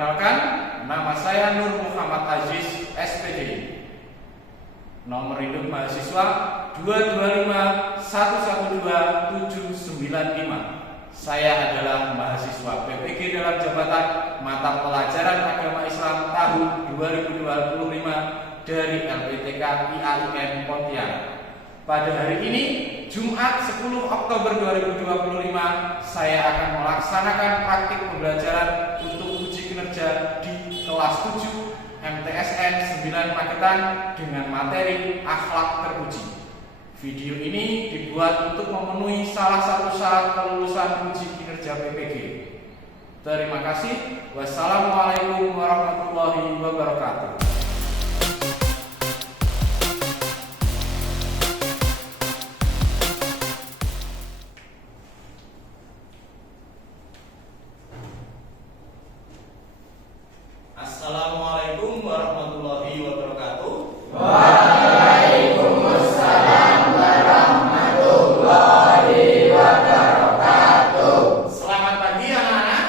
Perkenalkan, nama saya Nur Muhammad Aziz, SPD. Nomor induk mahasiswa 225112795. Saya adalah mahasiswa PPG dalam jabatan mata pelajaran agama Islam tahun 2025 dari LPTK IAIN Pontianak. Pada hari ini, Jumat 10 Oktober 2025, saya akan melaksanakan praktik pembelajaran untuk uji kinerja di kelas 7 MTSN 9 Magetan dengan materi akhlak terpuji. Video ini dibuat untuk memenuhi salah satu syarat kelulusan uji kinerja PPG. Terima kasih. Wassalamualaikum warahmatullahi wabarakatuh. Assalamualaikum warahmatullahi wabarakatuh. Waalaikumsalam warahmatullahi wabarakatuh. Selamat pagi anak-anak.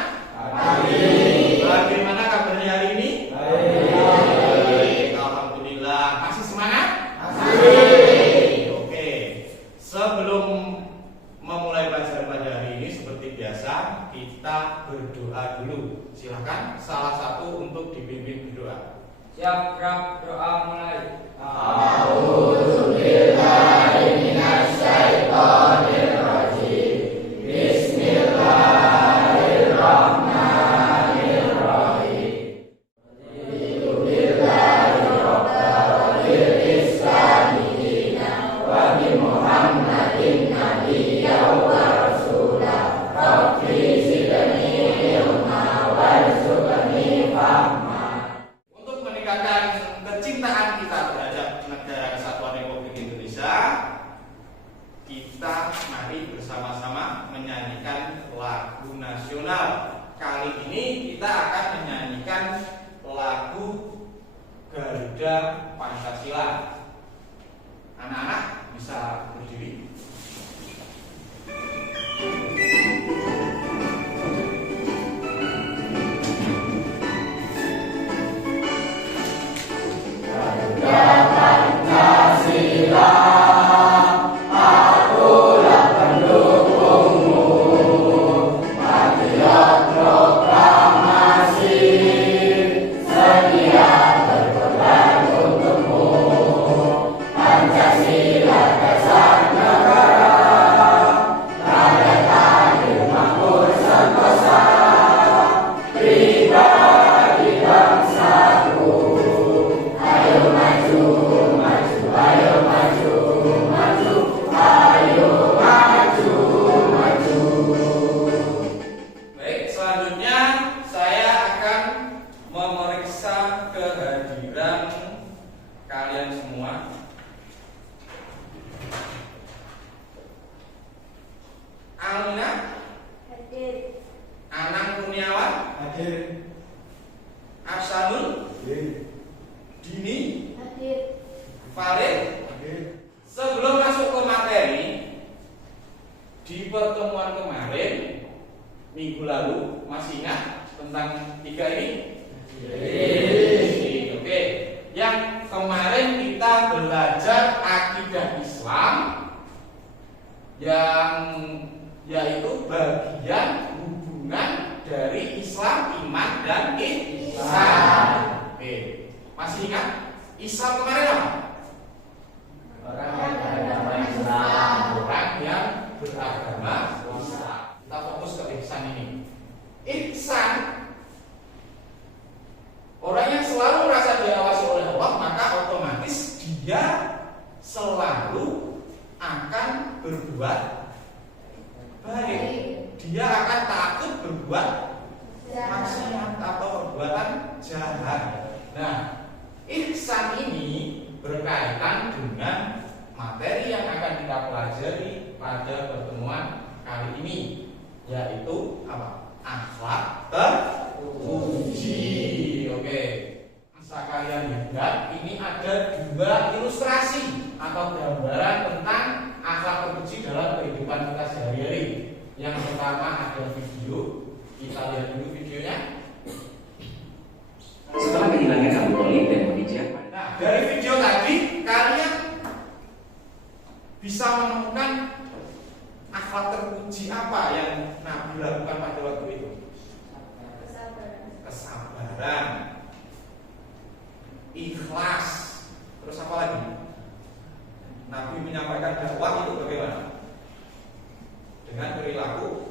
Pagi. Bagaimana kabarnya hari ini? Baik. Alhamdulillah. Masih semangat? Masih. Oke. Sebelum memulai pelajaran pada hari ini, seperti biasa kita berdoa dulu. Silakan salah satu untuk dipimpin berdoa. Siap, Kak, doa mulai. A'udzubillahi minasyaitonirrajim. Bismillahirrahmanirrahim. Alhamdulillahi rabbil islami dinan wa bi Muhammadin nabiyyan wa rasulah. Rabbi zidni ilma warzuqni fahma. Untuk meningkatkan kecintaan kita terhadap negara kesatuan Republik Indonesia, kita mari bersama-sama menyanyikan lagu nasional. Kali ini kita akan menyanyikan lagu Garuda Pancasila. Anak-anak bisa berdiri. Pancasila, akulah pendukungmu, patriot proklamasi, sedia berkorban untukmu. Pancasila dasar negara, rakyat adil makmur sentosa, pribadi bangsaku. Ayo maju, maju, ayo maju, maju, ayo maju, maju. Baik, selanjutnya saya akan memeriksa kehadiran kalian semua. Alina, Hadir. Anang Kurniawan, Hadir. Aksanul, Dini, Hadir. Farid. Sebelum masuk ke materi, di pertemuan kemarin minggu lalu masih ingat tentang tiga ini? Oke. Yang kemarin kita belajar akidah Islam, yang yaitu bagian hubungan dari Islam, iman dan ihsan. Oke. Masih ingat? Islam kemarin apa? Orang yang beragama Islam. Orang yang beragama Islam. Kita fokus ke ihsan ini. Ihsan, orang yang selalu merasa diawasi oleh Allah, maka otomatis dia selalu akan berbuat baik. Dia akan takut berbuat maksiat atau perbuatan jahat. Nah, ihsan ini berkaitan dengan materi yang akan kita pelajari pada pertemuan kali ini, yaitu apa? Akhlak terpuji. Oke. Bisa kalian lihat, ini ada dua ilustrasi atau gambaran tentang akhlak terpuji dalam kehidupan kita sehari-hari. Yang pertama ada video, kita lihat dulu videonya. menyampaikan dakwah itu bagaimana? Dengan perilaku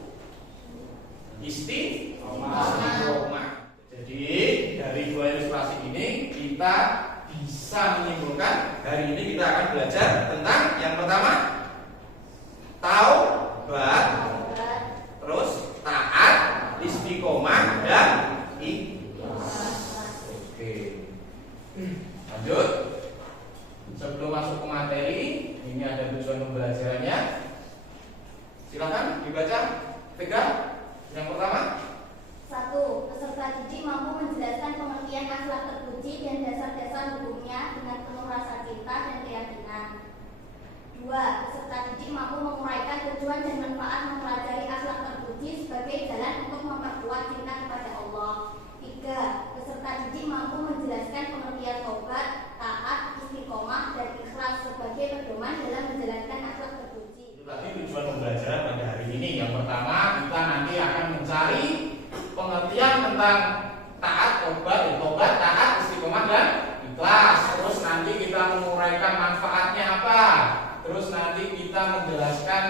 istiqomah. Jadi dari dua ilustrasi ini kita bisa menyimpulkan hari ini kita akan belajar tentang yang pertama taubat, terus taat, istiqomah dan ikhlas. Oke. Lanjut. Sebelum masuk ke materi, ini ada tujuan pembelajarannya. Silakan dibaca. Pegang. Yang pertama. 1. Peserta didik mampu menjelaskan pengertian akhlak terpuji dan dasar-dasar hukumnya dengan penuh rasa cinta dan keyakinan. 2. Peserta didik mampu menguraikan tujuan dan manfaat mempelajari akhlak terpuji sebagai jalan untuk memperkuat cinta kepada Allah. 3. Peserta didik mampu menjelaskan pengertian taubat, taat, istiqomah, dan ikhlas sebagai pedoman dalam menjalankan akhlak terpuji. Itu tadi tujuan pembelajaran pada hari ini. Yang pertama, kita nanti akan mencari pengertian tentang taat, taubat, taat, istiqomah, dan ikhlas. Terus nanti kita menguraikan manfaatnya apa. Terus nanti kita menjelaskan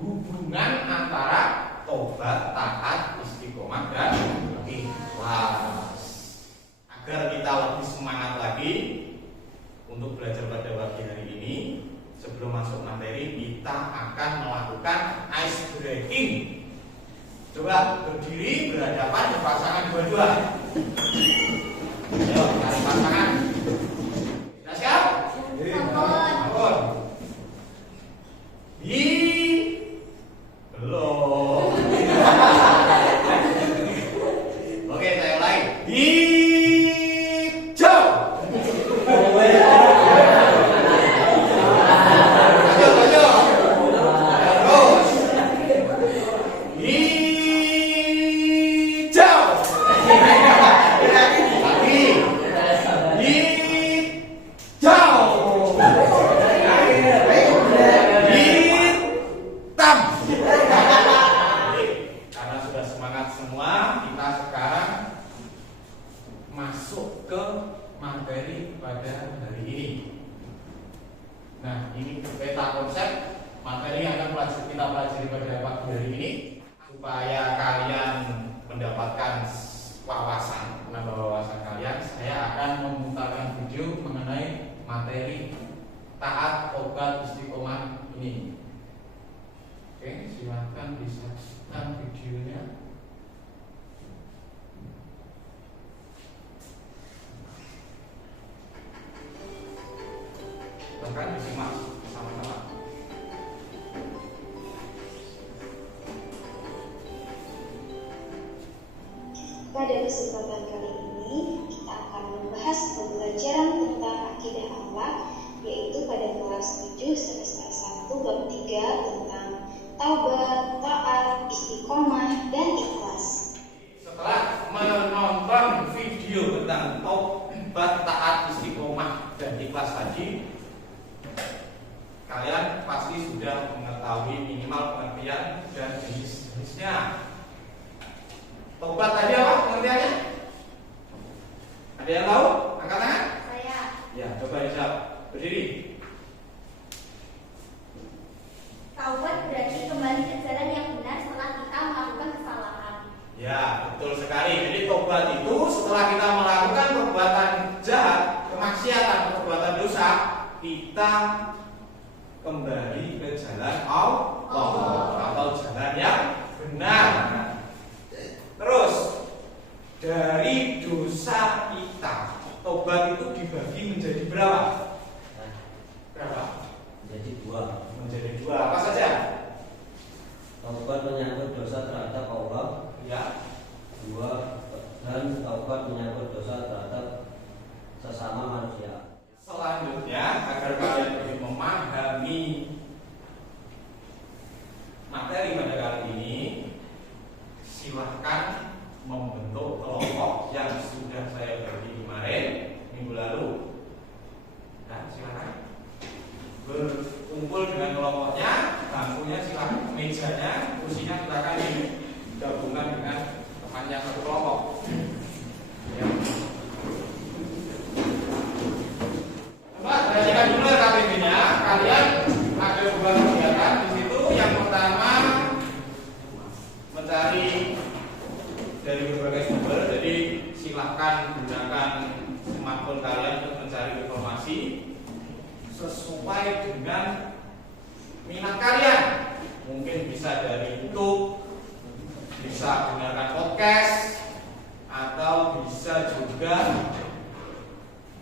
hubungan antara taubat, taat, istiqomah, dan ikhlas. Agar kita lebih semangat lagi untuk belajar pada pagi hari ini, sebelum masuk materi kita akan melakukan ice breaking. Coba berdiri berhadapan berpasangan dua-dua. Ayo cari pasangan. Sudah siap? Ampun. Belum. Oke, saya ulangi. Hijau. Supaya kalian mendapatkan wawasan, menambah wawasan kalian, saya akan memutarkan video mengenai materi taat, taubat, istiqomah ini. Oke, silahkan disaksikan videonya. Bahkan disimak sama-sama. Pada kesempatan kali ini, kita akan membahas pembelajaran tentang akidah akhlak, yaitu pada kelas 7 semester 1 bab 3 tentang taubat, taat, istiqomah, dan ikhlas. Setelah menonton video tentang taubat, taat, istiqomah, dan ikhlas tadi, kalian pasti sudah mengetahui minimal pengertian dan jenis-jenisnya. Taubat tadi apa pengertiannya? Ada yang tahu? Angkat tangan. Saya. Ya, coba jawab. Berdiri. Taubat berarti kembali ke jalan yang benar setelah kita melakukan kesalahan. Ya, betul sekali. Jadi taubat itu setelah kita melakukan perbuatan jahat, kemaksiatan, perbuatan dosa, kita kembali ke jalan Allah atau jalan yang benar. Terus dari dosa kita, taubat itu dibagi menjadi berapa? Berapa? Menjadi dua. Menjadi dua. Apa saja? Taubat menyangkut dosa terhadap Allah. Ya. 2. Dan taubat menyangkut dosa terhadap sesama manusia. Selanjutnya, agar kalian lebih memahami materi pada kali ini, silahkan membentuk kelompok yang sudah saya bagi kemarin minggu lalu. Dan silahkan berkumpul dengan kelompoknya, bangkunya silahkan, mejanya, kursinya silahkan digabungkan dengan teman yang satu kelompok. Ya. Coba perhatikan dulu KTP-nya, kalian sesuai dengan minat kalian. Mungkin bisa dari YouTube, bisa dengarkan podcast, atau bisa juga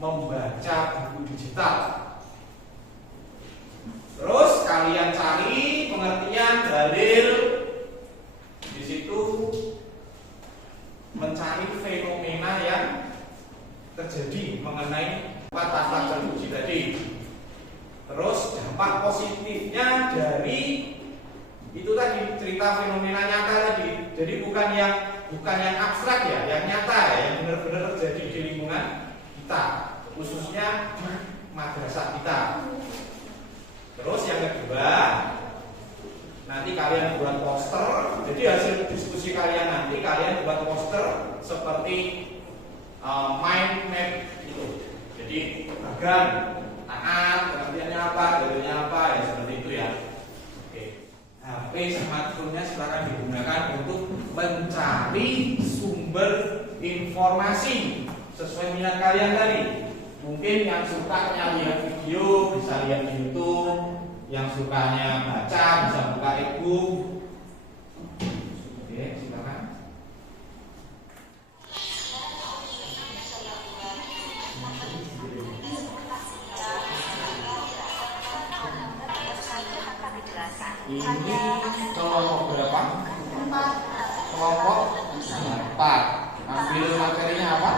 membaca buku digital. Terus kalian cari pengertian dalil di situ, mencari fenomena yang terjadi mengenai kata terpuji tadi. Terus dampak positifnya dari itu tadi, cerita fenomena nyata tadi. Jadi bukan yang abstrak ya, yang nyata ya, yang benar-benar terjadi di lingkungan kita, khususnya di madrasah kita. Terus yang kedua, nanti kalian buat poster. Jadi hasil diskusi kalian nanti kalian buat poster seperti mind map itu. Jadi bagan, taat, pengertiannya apa, dalilnya apa, ya seperti itu ya. Oke. HP smartphone-nya sekarang digunakan untuk mencari sumber informasi sesuai minat kalian tadi. Mungkin yang sukanya lihat video bisa lihat di YouTube, yang sukanya baca bisa buka e-book. Oke, silakan. Ini kelompok berapa? 4. Kelompok 4. Ambil materinya apa?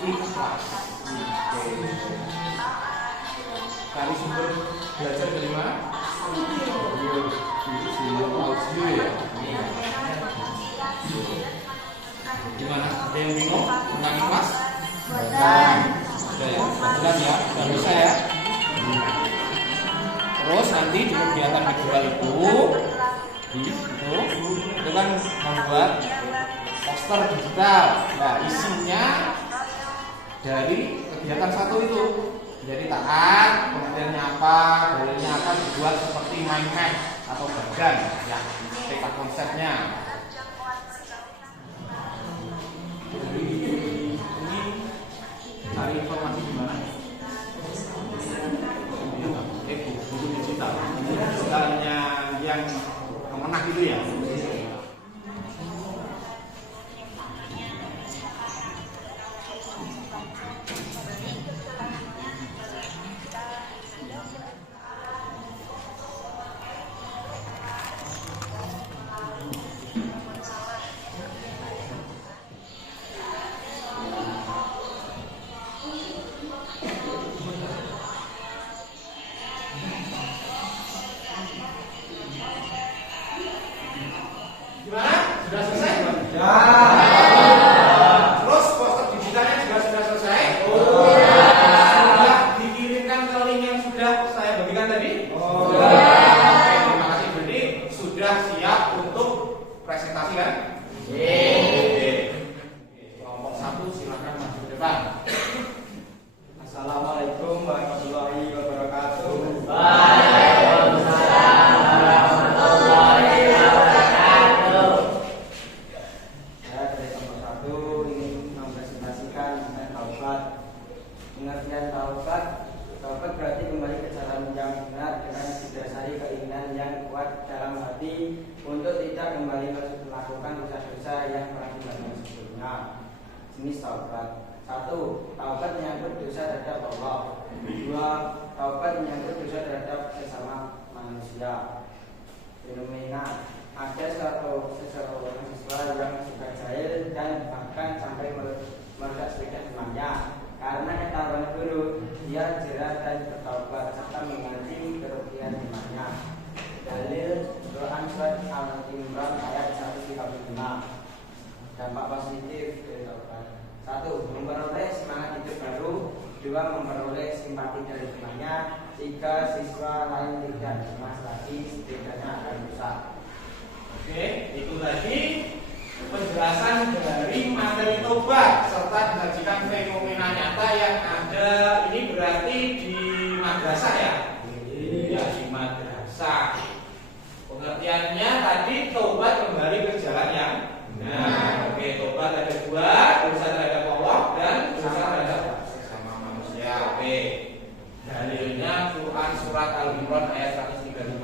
Ikhlas. Cari sumber belajar dari mana? Video ya. Gimana? Ada yang bingung tentang ikhlas? Sudah ya, jelas ya, sudah bisa ya. Terus nanti di kegiatan kedua itu kan membuat poster digital. Nah, isinya dari kegiatan satu itu. Jadi taat, pengertiannya apa, dalilnya apa, dibuat seperti mind map atau bagan ya, peta konsepnya. Jadi ini cari informasi di mana? Buku digital. Digitalnya yang kemenak itu ya. Gimana? Sudah selesai? Ya. Terus poster digitalnya juga sudah selesai? Sudah dikirimkan ke link yang sudah saya bagikan tadi? Oke, terima kasih. Jadi sudah siap untuk presentasi kan? Oke. Kelompok 1 silakan maju ke depan. Assalamualaikum warahmatullahi wabarakatuh. Pengertian taubat berarti kembali ke jalan yang benar dengan didasari keinginan yang kuat dalam hati untuk tidak kembali melakukan dosa-dosa yang pernah dilakukan sebelumnya. Jenis taubat: 1. Taubat menyangkut dosa terhadap Allah. 2. Taubat menyangkut dosa terhadap sesama manusia. Fenomena: ada seseorang siswa yang suka jahil dan bahkan sampai merusak sepeda temannya. Karena ketahuan guru, dia jerah dan bertaubat serta mengganti kerugian imannya. Dalil Quran surat Al-Imran ayat 135. Dampak positif dari taubat: 1. Memperoleh semangat hidup baru. 2. Memperoleh simpati dari temannya. 3. Siswa lain tidak cemas lagi sepedanya akan rusak. Oke, itu tadi penjelasan dari materi tobat serta disajikan fenomena nyata yang ada. Ini berarti di madrasah ya? Ya, di madrasah. Pengertiannya tadi tobat kembali ke jalan yang benar. Oke, tobat ada 2, dosa terhadap Allah dan dosa terhadap sesama manusia. Oke, dalilnya surat Al-Imran ayat 135.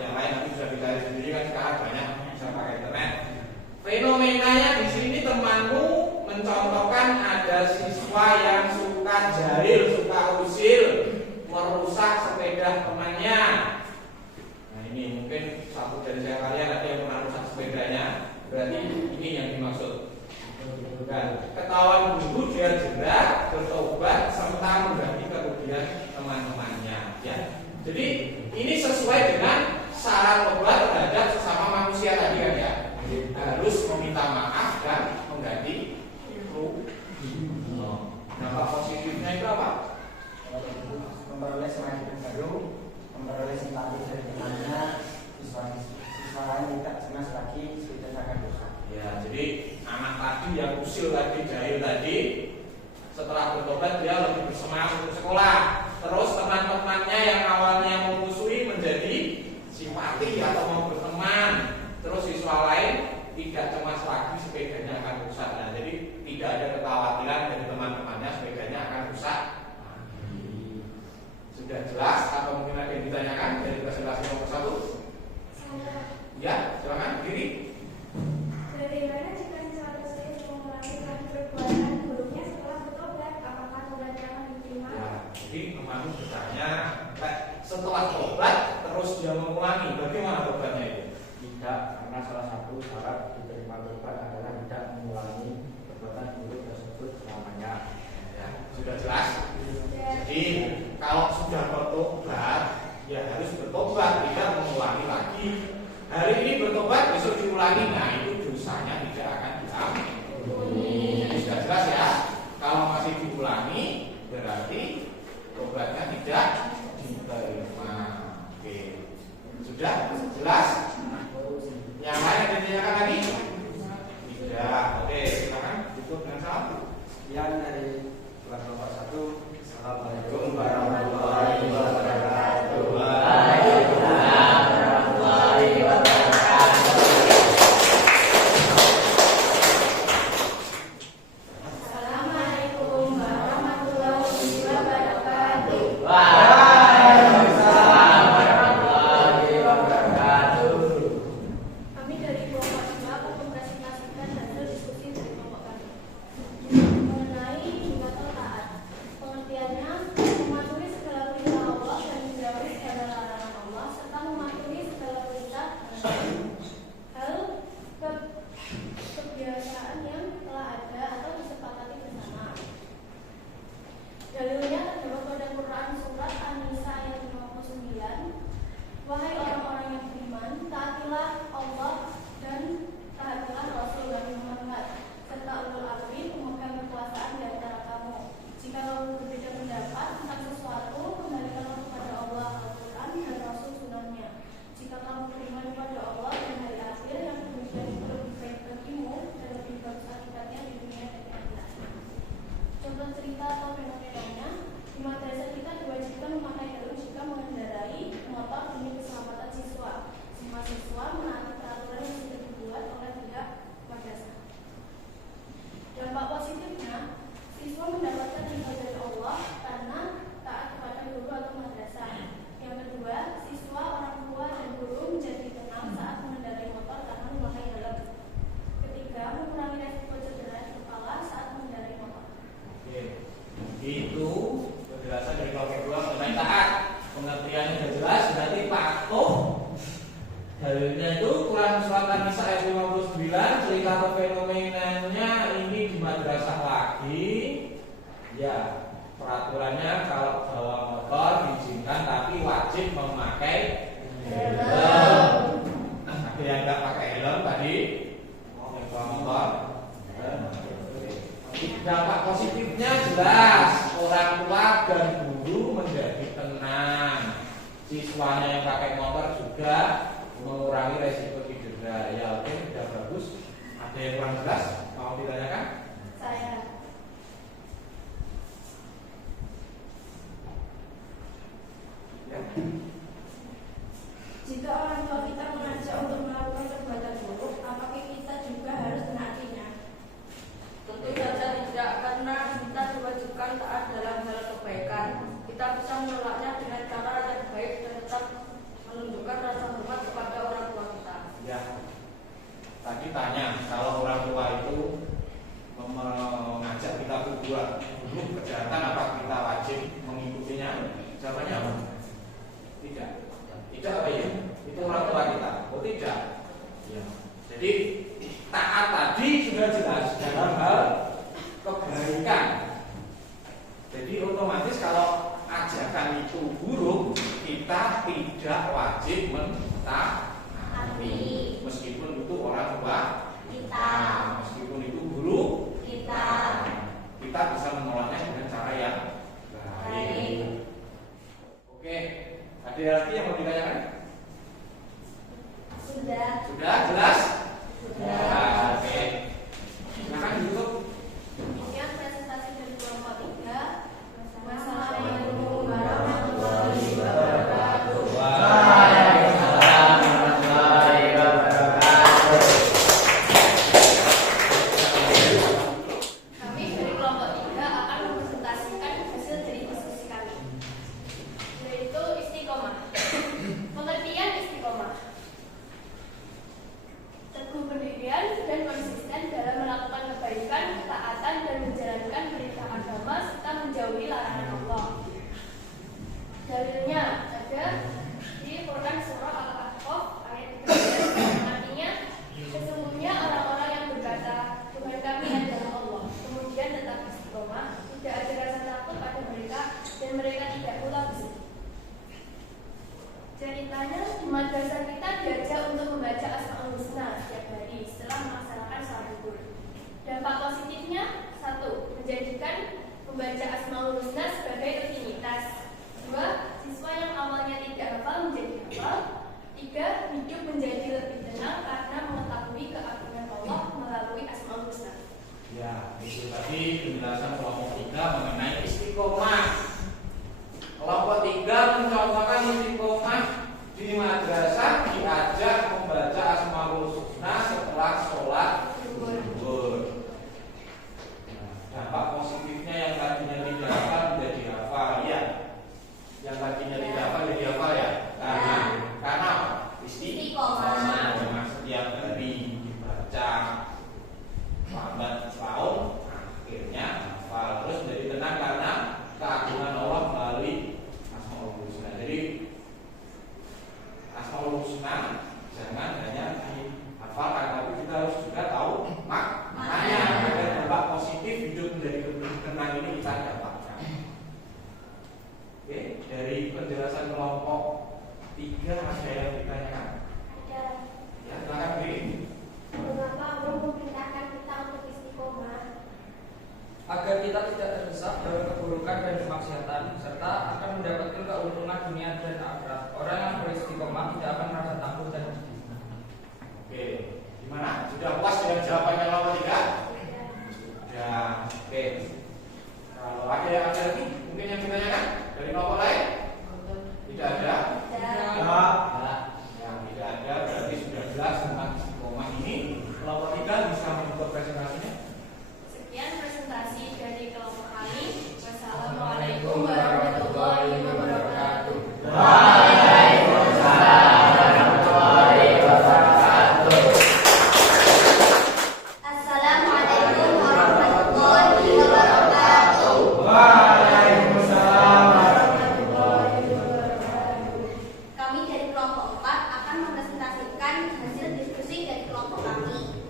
Yang lain nanti sudah dicari sendiri kan, sekarang banyak bisa pakai internet. Fenomenanya di sini temanmu mencontohkan ada siswa yang suka jahil, suka usil, merusak sepeda temannya. Nah ini mungkin satu dari saya kalian ada yang pernah rusak sepedanya, berarti ini yang dimaksud. Dan ketahuan guru dia jerak, bertobat, serta mengganti kerugian teman-temannya. Ya. Jadi ini sesuai dengan syarat tobat terhadap sesama manusia tadi kan ya. Harus meminta maaf dan mengganti rugi. Dampak positifnya itu apa? Memperoleh semangat baru, memperoleh simpati dari temannya, siswa lain tidak cemas lagi sudah akan dosa. Ya, jadi anak tadi yang usil tadi, jahil tadi, setelah bertobat dia lebih bersemangat untuk sekolah. Terus teman-temannya yang awalnya memusuhi menjadi simpati atau mau berteman. Terus siswa lain tidak cemas lagi sepedanya akan rusak. Nah, jadi tidak ada kekhawatiran dari teman-temannya sepedanya akan rusak. Sudah jelas atau mungkin ada yang ditanyakan dari presentasi nomor 1? Ya, silakan diri. Bagaimana jika siswa tersebut mengulangi lagi perbuatan buruknya setelah bertobat? Apakah tobatnya akan diterima? Ya, jadi temanmu bertanya, setelah tobat terus dia mengulangi, bagaimana tobatnya itu? Tidak, karena salah satu syarat diterima tobat adalah tidak mengulangi perbuatan buruk tersebut selamanya. Ya, sudah jelas. Jadi kalau sudah bertobat, ya harus bertobat, tidak mengulangi lagi. Hari ini bertobat, besok diulangi, nah itu dosanya tidak akan diampuni. Jadi sudah jelas ya. Kalau masih diulangi, berarti tobatnya tidak diterima. Oke, sudah jelas. Yang lain ada ditanyakan lagi? Tidak. Oke, silakan tutup dengan salam. Sekian dari kelas nomor 1. Assalamualaikum warahmatullahi wabarakatuh. Assalamualaikum warahmatullahi wabarakatuh. Kami dari kelompok 2 akan mempresentasikan hasil diskusi dari kelompok kami mengenai indikator taat. Pengertiannya, mematuhi segala perintah Allah dan menjauhi segala larangan Allah serta mematuhi segala perintah hal kebiasaan yang telah ada atau disepakati bersama. Dalilnya terdapat pada Quran surat An-Nisa ayat 59. Wahai orang-orang yang beriman, taatilah Allah dan taatilah Rasul yang Muhammad serta ulul amri pemegang kekuasaan di antara kamu. Jika kamu berbeda pendapat tentang sesuatu, kembalikanlah kepada Allah Al-Quran dan Rasul Sunnahnya. Jika kamu beriman kepada Allah dan hari akhir, yang demikian itu lebih baik bagimu dan lebih bagus akibatnya di dunia dan di akhirat. Contoh cerita atau fenomenanya, di madrasah kita diwajibkan memakai helm jika mengendarai motor demi keselamatan siswa. Semua siswa menaati peraturan yang sudah dibuat oleh pihak madrasah. Dampak positifnya, siswa mendapatkan ridho dari Allah karena taat kepada guru atau madrasah. Yang kedua, siswa, orang tua, dan guru menjadi tenang saat mengendarai motor karena memakai helm. Ketiga, mengurangi resiko cedera di kepala saat mengendarai motor. Oke, itu penjelasan dari kelompok 2 mengenai taat. Pengertiannya sudah jelas, berarti patuh. Dalilnya itu Quran surat An-Nisa ayat 59. Cerita atau fenomenanya ini di madrasah lagi. Ya, peraturannya kalau bawa motor diizinkan tapi wajib memakai helm. Ada yang nggak pakai helm tadi, yang bawa motor. Dampak positifnya jelas, orang tua dan guru menjadi tenang. Siswanya yang pakai motor juga mengurangi resiko cedera. Ya oke, sudah bagus. Ada yang kurang jelas? Mau ditanyakan? Saya Ya. jika orang tua kita mengajak untuk melakukan perbuatan buruk, apakah kita juga harus menaatinya? Tentu saja tidak, karena kita diwajibkan taat dalam hal kebaikan. Kita bisa menolaknya dengan cara yang baik itu buruk, kita tidak wajib mentaati. Meskipun itu orang tua kita, meskipun itu guru kita bisa menolaknya dengan cara yang baik. Oke, ada lagi yang mau ditanyakan? Sudah Jelas? Oke. Silakan ditutup. Demikian presentasi dari kelompok 3. Wassalamualaikum warahmatullahi wabarakatuh. Waalaikumsalam warahmatullahi wabarakatuh. Kami dari kelompok 3 akan mempresentasikan hasil dari diskusi kami, yaitu istiqomah. Pengertian istiqomah: teguh pendirian dan konsisten dalam melakukan kebaikan, ketaatan, dan menjalankan perintah agama serta menjauhi larangan Allah. Dalilnya ada di Quran surah Al-Ahqaf ayat 13, artinya sesungguhnya orang-orang yang berkata Tuhan kami adalah Allah, kemudian tetap istiqomah, tidak ada rasa takut pada mereka dan mereka tidak pula bersedih. Ceritanya, di madrasah kita diajak untuk membaca Asmaul Husna setiap hari setelah melaksanakan salat zuhur. Dampak positifnya: 1. Menjadikan membaca Asmaul Husna sebagai rutinitas. 2. Siswa yang awalnya tidak hafal menjadi hafal. 3. Hidup menjadi lebih tenang karena mengetahui keagungan Allah melalui Asmaul Husna. Ya, itu tadi penjelasan kelompok 3 mengenai istiqomah. Kelompok 3 mencontohkan istiqomah di madrasah diajak membaca Asmaul Husna setelah sholat zuhur. Dampak positifnya yang tadinya tidak hafal menjadi hafal, ya. Yang tadinya tidak hafal menjadi hafal, ya. Karena istiqomah dengan setiap hari dibaca lambat laun, akhirnya hafal. Terus menjadi tenang karena keagungan Allah melalui Asmaul Husna. Jadi Asmaul Husna jangan hanya dihafalkan, tapi kita harus juga tahu maknanya agar dampak positif hidup menjadi lebih tenang ini kita dapatkan. Oke, dari penjelasan kelompok 3 ada yang ditanyakan? ada. Ya, silakan beri. Mengapa Allah memerintahkan kita untuk istiqomah? Agar kita tidak terdesak dalam keburukan dan kemaksiatan, serta akan mendapatkan keuntungan dunia dan akhirat. Orang yang beristiqomah tidak akan merasa takut dan sedih. Oke, gimana? Sudah puas dengan jawabannya kelompok 3? Sudah. Oke. Kalau ada lagi mungkin yang ditanyakan dari kelompok lain? Tidak ada? Yang tidak ada berarti sudah jelas tentang istiqomah ini. Kelompok 3 bisa menutup presentasinya. Sekian presentasi dari kelompok kami. Wassalamualaikum warahmatullahi wabarakatuh. Waalaikumsalam warahmatullahi wabarakatuh. Assalamualaikum warahmatullahi wabarakatuh. Waalaikumsalam warahmatullahi wabarakatuh. Kami dari kelompok 4 akan mempresentasikan hasil diskusi dari kelompok kami.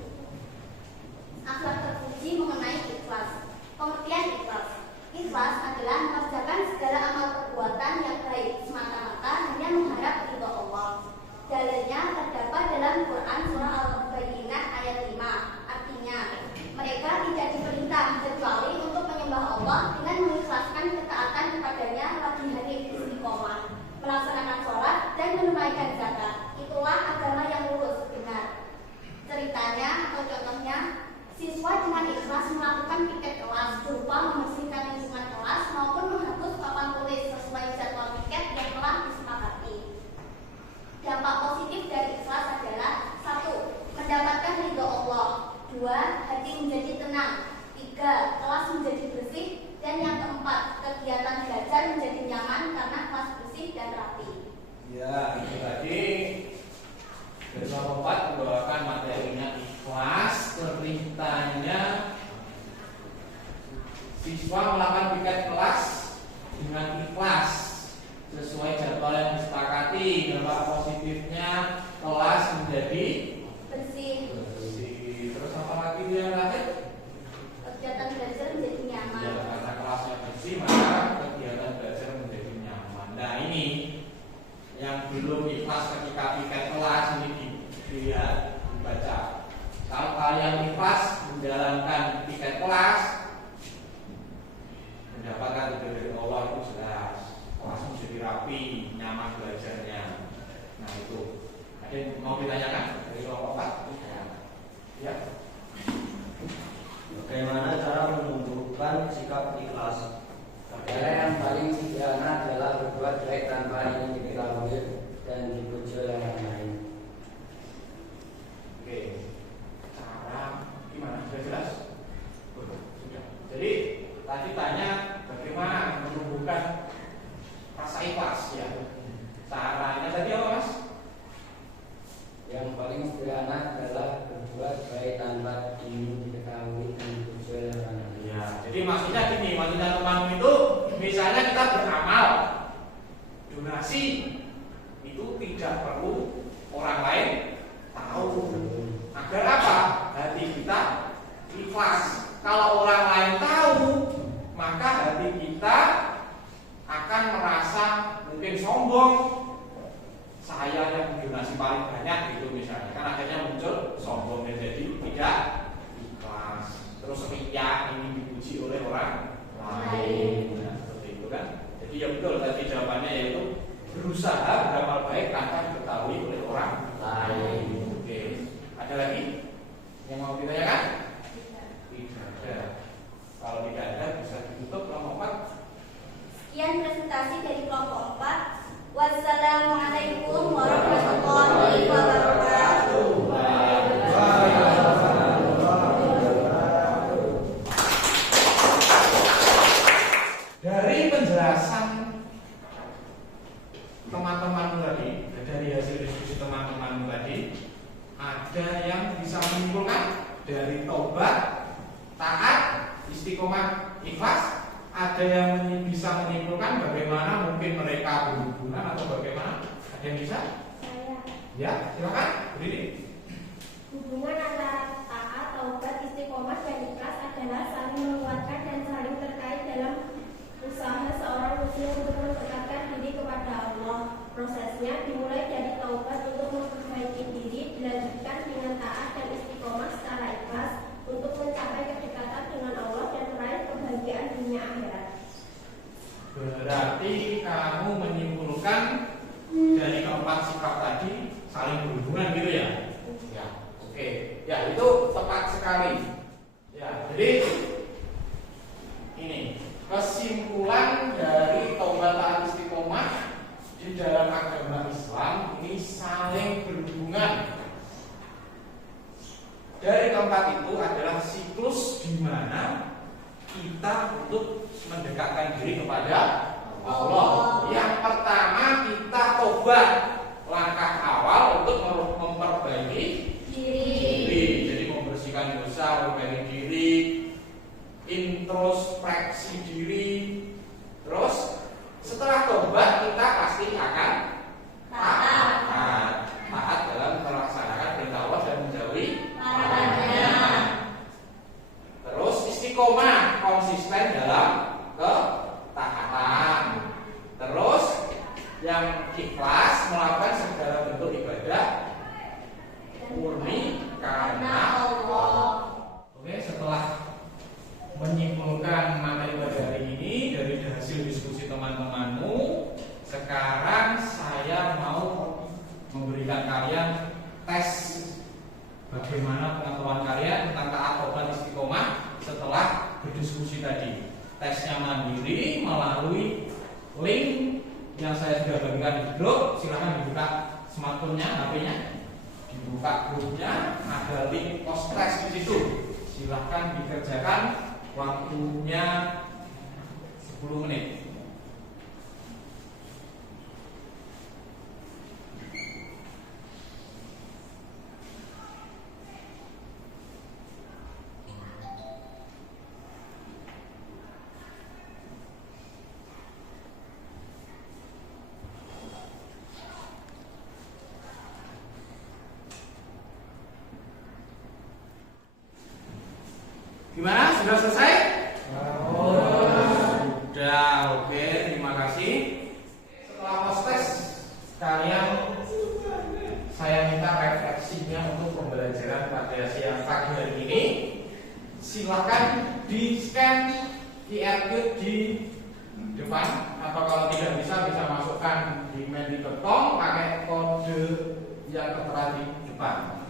Akhlak terpuji mengenai ikhlas. Pengertian ikhlas. Ikhlas adalah mengerjakan segala amal perbuatan yang baik semata-mata hanya mengharap ridho Allah. Dalilnya terdapat dalam Quran surah Al-Bayyinah ayat 5. Artinya, mereka tidak diperintah kecuali untuk menyembah Allah dengan mengikhlaskan ketaatan kepadanya pagi hari istiqomah, melaksanakan sholat dan menunaikan zakat. Itulah agama yang lurus benar. Ceritanya atau contohnya, siswa dengan ikhlas melakukan piket kelas berupa membersihkan lingkungan kelas maupun menghapus papan tulis sesuai jadwal piket yang telah disepakati. Dampak positif dari ikhlas adalah: 1. Mendapatkan ridho Allah. 2. Hati menjadi tenang. 3. Kelas menjadi bersih. Dan yang keempat, kegiatan belajar menjadi nyaman karena kelas bersih dan rapi. Ya, itu tadi dari kelompok 4 membawakan materinya ikhlas. Perintahnya siswa melakukan piket kelas dengan ikhlas sesuai jadwal yang disepakati. Dampak positifnya kelas menjadi Bersih. Terus apa lagi yang terakhir? Kegiatan belajar menjadi nyaman. Ya, karena kelasnya bersih maka kegiatan belajar menjadi nyaman. belum ikhlas ketika piket kelas ini dilihat, dibaca. Kalau kalian ikhlas menjalankan piket kelas, mendapatkan ridho dari Allah itu jelas. Kelas menjadi rapi, nyaman belajarnya. Nah itu. Ada yang mau ditanyakan dari kelompok 4? Ya. Bagaimana cara menumbuhkan sikap ikhlas? Cara yang paling sederhana adalah berbuat baik tanpa ingin diketahui dan dipuji oleh orang lain. Oke. Cara gimana? Sudah jelas? Sudah. Jadi tadi tanya bagaimana menumbuhkan rasa ikhlas ya. Caranya tadi apa, Mas? Yang paling sederhana adalah berbuat baik tanpa ingin diketahui dan dipuji oleh orang lain. Ya, jadi maksudnya gini, maksudnya teman itu misalnya kita beramal donasi itu tidak perlu orang lain tahu. Agar apa? Hati kita ikhlas. Kalau orang lain tahu, maka hati kita akan merasa mungkin sombong. Saya yang donasi paling banyak gitu misalnya, kan akhirnya muncul sombong dan jadi tidak ikhlas. Terus riya ingin dipuji oleh orang lain. Nah, seperti itu kan. Jadi ya betul tadi jawabannya yaitu berusaha beramal baik tanpa diketahui oleh orang lain. Oke. Ada lagi yang mau ditanyakan? Tidak ada. Kalau tidak ada bisa ditutup kelompok 4. Sekian presentasi dari kelompok 4. Wassalamualaikum warahmatullahi wabarakatuh. Dari penjelasan teman-teman tadi, dari hasil diskusi teman-teman tadi, ada yang bisa menyimpulkan dari tobat, taat, istiqomah, ikhlas. Ada yang bisa menyimpulkan bagaimana mungkin mereka berhubungan atau bagaimana? Ada yang bisa? Saya. Ya, silakan. Berdiri. Hubungan antara taat, taubat, istiqomah, dan ikhlas adalah saling menguatkan dan saling terkait dalam usaha seorang muslim untuk mendekatkan diri kepada Allah. Prosesnya dimulai dari taubat untuk memperbaiki diri, dilanjutkan dengan taat dan istiqomah secara ikhlas untuk mencapai kedekatan dengan Allah dan meraih kebahagiaan dunia akhirat. Berarti kamu menyimpulkan dari keempat sikap tadi saling berhubungan gitu ya? Ya, oke. Ya, itu tepat sekali. Ya, jadi ini kesimpulan dari taubat taat istiqomah di dalam agama Islam ini saling berhubungan. Dari keempat itu adalah siklus di mana kita untuk mendekatkan diri kepada Allah. Yang pertama kita tobat, langkah awal untuk memperbaiki diri. Jadi membersihkan dosa, memperbaiki diri, introspeksi diri. Terus setelah tobat kita pasti akan taat dalam melaksanakan perintah Allah dan menjauhi larangannya. Terus istiqomah, konsisten dalam ketaatan. Terus yang ikhlas melakukan segala bentuk ibadah murni karena Allah. Oke, setelah menyimpulkan materi pada hari ini dari hasil diskusi teman-temanmu, sekarang saya mau memberikan kalian tes bagaimana pengetahuan kalian tentang taat, taubat, istiqomah setelah berdiskusi tadi. Tesnya mandiri melalui link yang saya sudah bagikan di grup. Silahkan dibuka smartphone-nya, HP-nya, dibuka grupnya, ada link post test di situ. Silahkan dikerjakan, waktunya 10 menit. Gimana? Sudah selesai? Sudah, oke, terima kasih. Setelah post test, kalian diketok pakai kode yang tertera di depan.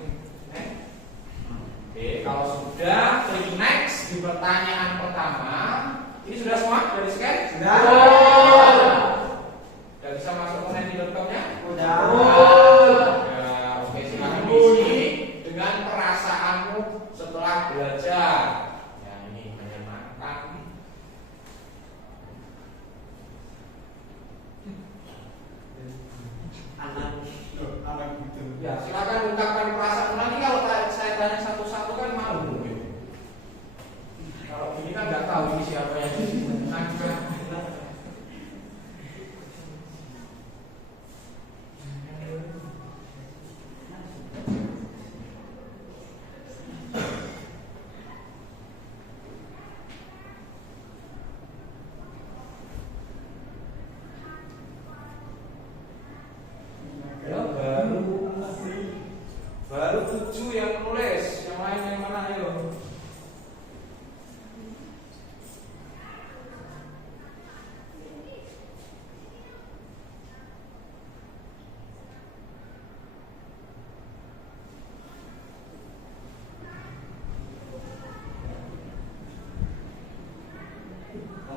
Oke, kalau sudah, klik next di pertanyaan pertama. Ini sudah semua dari scan? Sudah. Sudah bisa masuk ke di laptopnya? Sudah. Ya, oke, silakan isi dengan perasaanmu setelah belajar. Ya, ini menyenangkan. Anak gitu. Ya, silakan ungkapkan perasaan. Nanti kalau saya tanya satu-satu kan malu gitu. Kalau ini kan nggak tahu ini siapa yang menyenangkan. Ya, baru 7 yang nulis, yang lain yang mana ayo?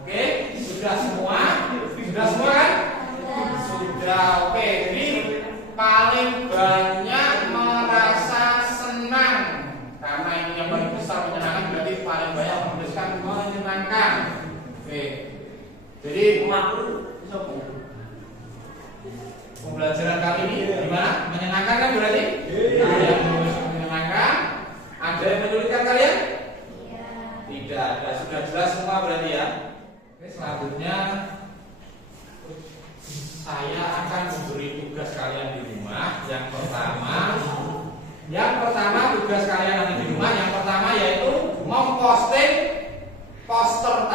Oke, sudah semua? Sudah semua kan? Sudah, oke. Jadi paling banyak merasa senang karena ini yang paling besar menyenangkan, berarti paling banyak menuliskan menyenangkan. Oke. Jadi pembelajaran kali ini gimana? Menyenangkan kan berarti? Ada yang menulis menyenangkan? Ada yang menyulitkan kalian? Tidak, sudah jelas semua berarti ya. Oke, selanjutnya saya akan memberi tugas kalian di rumah. Yang pertama tugas kalian nanti di rumah yang pertama yaitu memposting poster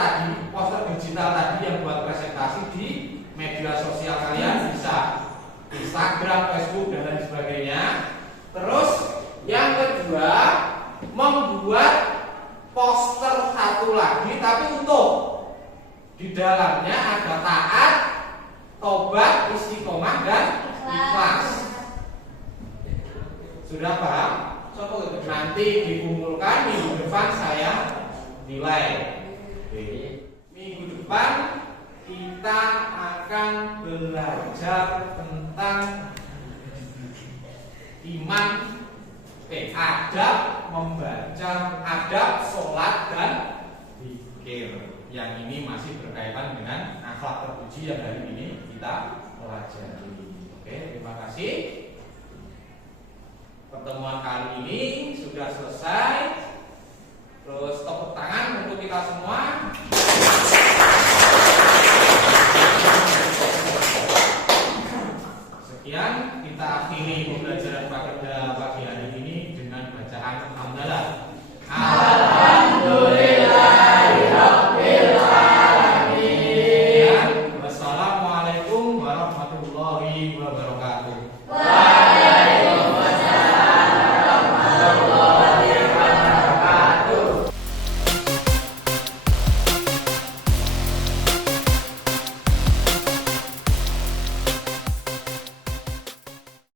digital tadi yang buat presentasi di media sosial kalian, bisa Instagram, Facebook dan lain sebagainya. Terus yang kedua membuat poster satu lagi tapi utuh. Di dalamnya ada taat, tobat, istiqomah dan ikhlas. Sudah paham? Nanti dikumpulkan minggu depan saya nilai. Minggu depan kita akan belajar tentang iman, adab membaca, adab sholat dan zikir. Yang ini masih berkaitan dengan akhlak terpuji yang hari ini kita pelajari. Oke, terima kasih. Pertemuan kali ini sudah selesai. Terus tepuk tangan untuk kita semua. Sekian, kita akhiri pembelajaran pada pagi hari ini dengan bacaan hamdalah. Alhamdulillahirabbil alamin. Wassalamualaikum warahmatullahi wabarakatuh.